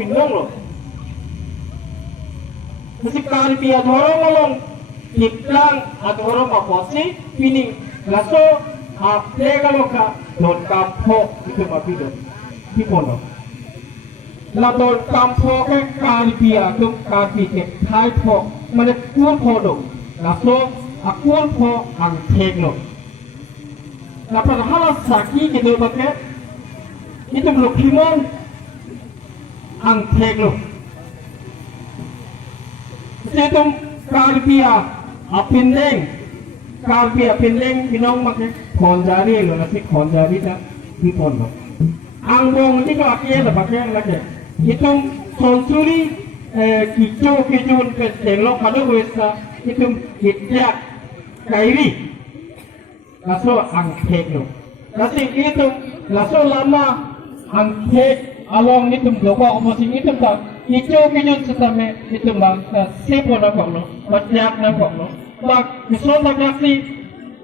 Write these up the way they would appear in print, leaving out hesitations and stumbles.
pinong lo. Kasi Karibia dorong malong kitlang at dorong maposi pining laso plega lo ka don kampo itu mapido pipono. La don kampo ke Karibia tu Karibia ke Thai po mana kuon po do laso akuon po ang teglo. Lapan halas saki gitu pakai itu belum kimon ang teglo. Itu Karibia Karibia pinong pakai konjari lo nasi konjari dah di pono. Angbong ini kalau akhirnya pakai lagi. Itu konsuli kicau ke telok pada wesa itu kita kairi. Laso ang teglo. Nasi itu laso lama ang teg along itu doa omosing itu tak kicau setame itu bang sepo nak no banyak nak no bang misal nak nasi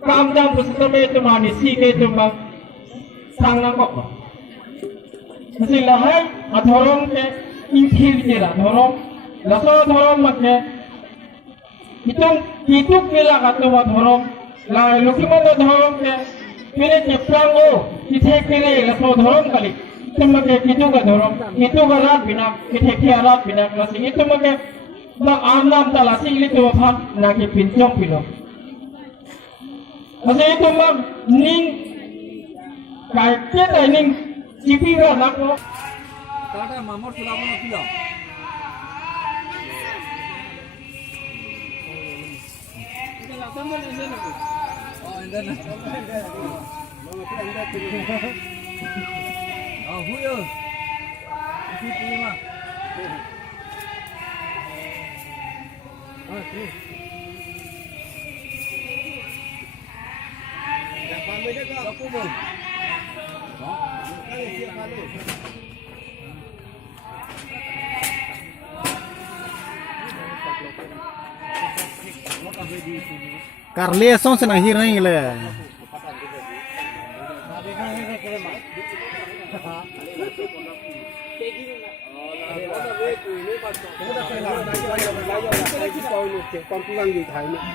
kamjam setame itu manisi ke itu bang sang nak no mesti lahai athorong ke inkhil jera athorong laso athorong makne hitung kila katu athorong lah lukiman athorong ke pile jeprango kithe kile laso athorong kali Tumakai itu kan dorong, itu berat bina, kita kiarat bina nasi itu makai bang anam talasi itu apa nak pincong pino. Nasi itu bang ning kayak kita ning cipi kan nak lo. Kata mamor sudah mau kilo. Kita nak tambah ini nak. Oh ini nak. Oh, huyo. Isi terima. Ah, tu. Dah pandai ke kau? Aku pun. Kali siap malu. Karli song senang hir nahi le. Pulang di Thailand.